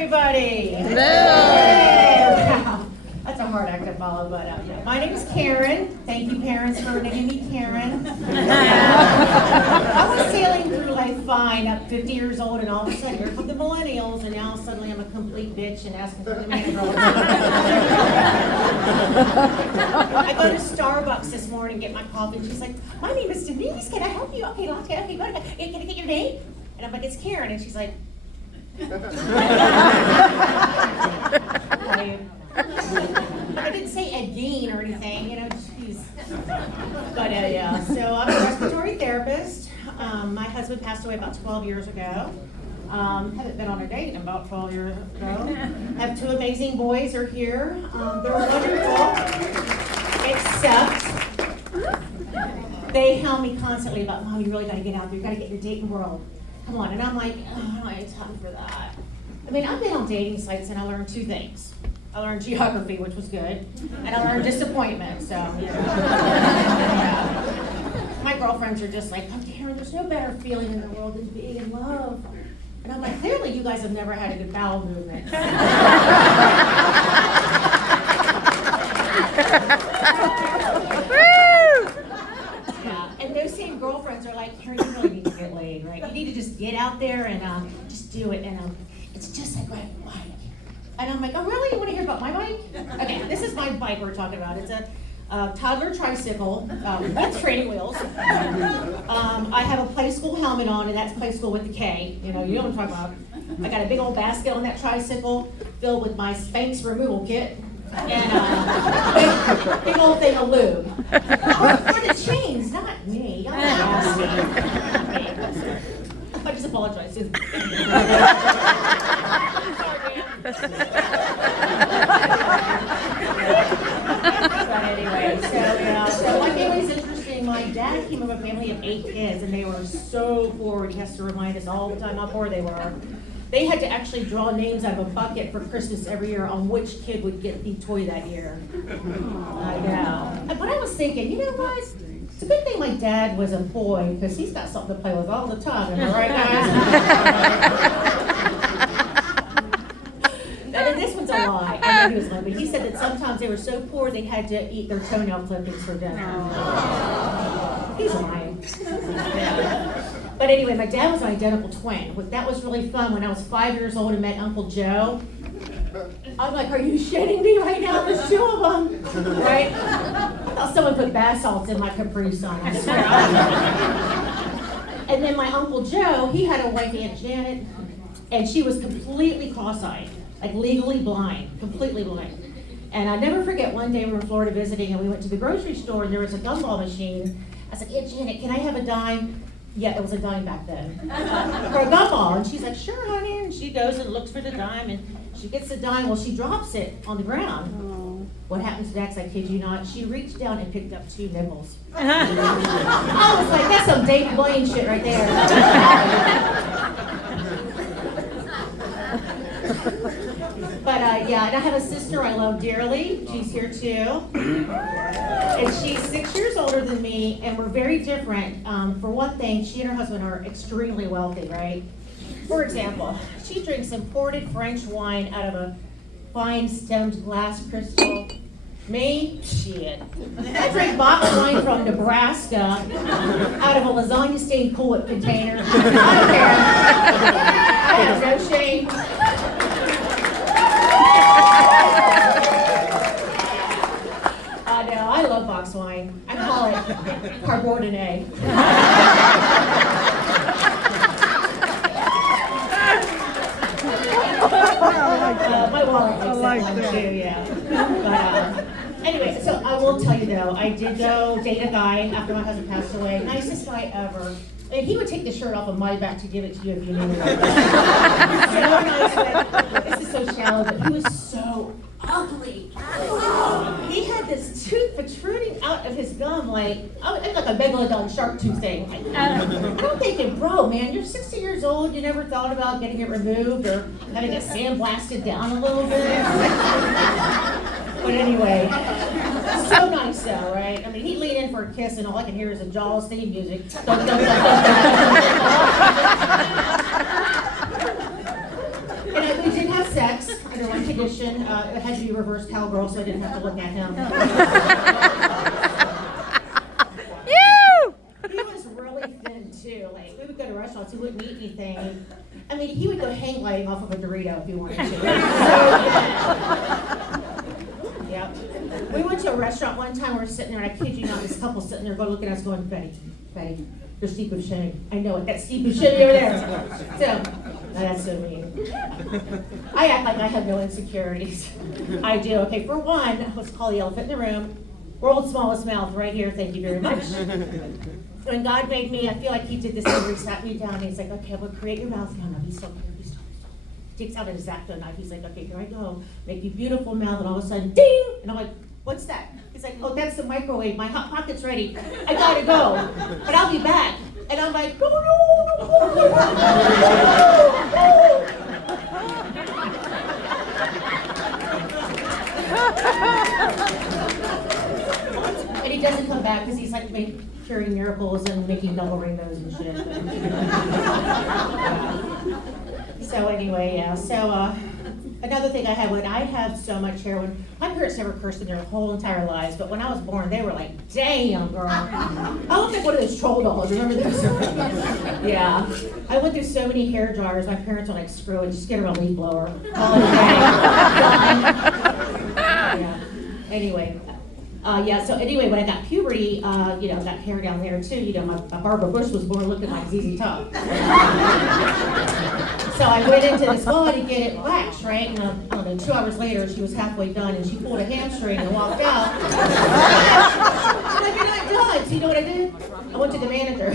Everybody. Hello. Wow. That's a hard act to follow, but yeah. My name is Karen. Thank you, parents, for naming me Karen. I was sailing through life fine, up 50 years old, and all of a sudden here come the millennials, and now suddenly I'm a complete bitch and asking for the man girl. I go to Starbucks this morning and get my coffee, and she's like, "My name is Denise. Can I help you?" Okay, go ahead. Can I get your name? And I'm like, "It's Karen," and she's like, I didn't say Ed Gein or anything, jeez. But yeah, so I'm a respiratory therapist. My husband passed away about 12 years ago. Haven't been on a date in about 12 years ago. Have two amazing boys are here. They're wonderful, except they tell me constantly about, "Mom, you really got to get out there. You got to get your dating world. Come on." And I'm like, "Oh, I don't have time for that." I mean, I've been on dating sites and I learned two things. I learned geography, which was good, and I learned disappointment, so. My girlfriends are just like, "Oh, Karen, there's no better feeling in the world than being in love." And I'm like, "Clearly you guys have never had a good bowel movement." And those same girlfriends are like, "Karen, you really need to get laid, right? You need to just get out there and just do it, and it's just like riding a bike." And I'm like, "Oh, really? You want to hear about my bike?" Okay, this is my bike we're talking about. It's a toddler tricycle with training wheels. I have a play school helmet on, and that's play school with the K. You know what I'm talking about. I got a big old basket on that tricycle filled with my Spanx removal kit. And big old thing of lube. For the chains, not me. Y'all ask me. I just apologize. But anyway, so my family's interesting. My dad came from a family of 8 kids, and they were so poor. He has to remind us all the time how poor they were. They had to actually draw names out of a bucket for Christmas every year on which kid would get the toy that year. I know. But I was thinking, you know what? It's a good thing my dad was a boy, because he's got something to play with all the time. Am I right, guys? And this one's a lie. I know he was lying, but he said that sometimes they were so poor they had to eat their toenail clippings for dinner. He's lying. But anyway, my dad was an identical twin. That was really fun. When I was 5 years old and met Uncle Joe, I'm like, "Are you shitting me right now? There's 2 of them." Right? I thought someone put bath salts in my Capri Sun, I swear. And then my Uncle Joe, he had a wife, Aunt Janet, and she was completely cross-eyed, like legally blind, completely blind. And I never forget, one day we were in Florida visiting, and we went to the grocery store, and there was a gumball machine. I said, "Aunt Janet, can I have a dime?" Yeah, it was a dime back then. For a gumball. And she's like, "Sure, honey." And she goes and looks for the dime, and she gets the dime. Well, she drops it on the ground. Oh. What happens next, I kid you not, she reached down and picked up 2 nipples. I was like, that's some David Blaine shit right there. But yeah, and I have a sister I love dearly. She's here too. And she's 6 years older than me, and we're very different. For one thing, she and her husband are extremely wealthy, right? For example, she drinks imported French wine out of a fine stemmed glass crystal. Me? Shit. I drink bottled wine from Nebraska out of a lasagna stained Cool Whip container. I don't care. I have no shame. No, I love box wine. I call it Carbonate. My wallet likes that one too, yeah. But anyway, so I will tell you though, I did go date a guy after my husband passed away. Nicest guy ever. And he would take the shirt off of my back to give it to you if you needed it. So nice, but this is so shallow, but he was so ugly. He had this tooth protruding out of his gum like a megalodon shark tooth thing. I'm thinking, bro, man, you're 60 years old. You never thought about getting it removed or having it sandblasted down a little bit? But anyway, so nice though, right? I mean, he'd lean in for a kiss and all I can hear is a Jaws theme music. And we did have sex under one condition. It had to be reverse cowgirl, so I didn't have to look at him. He was really thin too. Like we would go to restaurants, he wouldn't eat anything. I mean, he would go hang gliding off of a Dorito if he wanted to. Yeah. We went to a restaurant one time. We were sitting there, and I kid you not, this couple sitting there, going looking at us, going, Betty, there's Steve Buscemi. I know it. That's Steve Buscemi over there. So, that's so mean. I act like I have no insecurities. I do. Okay, for one, let's call the elephant in the room. World's smallest mouth, right here. Thank you very much. When God made me, I feel like He did this over. He sat me down, and He's like, "Okay, well, create your mouth." No, be still. Be still. He takes out an X-Acto knife. He's like, "Okay, here I go. Make you beautiful mouth." And all of a sudden, ding! And I'm like, "What's that?" He's like, "Oh, that's the microwave. My hot pocket's ready. I gotta go, but I'll be back." And I'm like, "No, no, no, no, no, And he doesn't come back because he's like curing miracles and making double rainbows and shit. So anyway, yeah. So another thing I had, when I have so much hair, when my parents never cursed in their whole entire lives, but when I was born, they were like, "Damn, girl." I looked like one of those troll dolls. Remember those? Yeah. I went through so many hair dryers. My parents were like, "Screw it, just get her a leaf blower." Call it a day. Yeah. Anyway. Yeah, so anyway, when I got puberty, got hair down there too. My Barbara Bush was born looking like ZZ Top. So I went into the spa to get it waxed, right? And I don't know, 2 hours later, she was halfway done, and she pulled a hamstring and walked out. I'm like, "You're not done." So you know what I did? I went to the manager.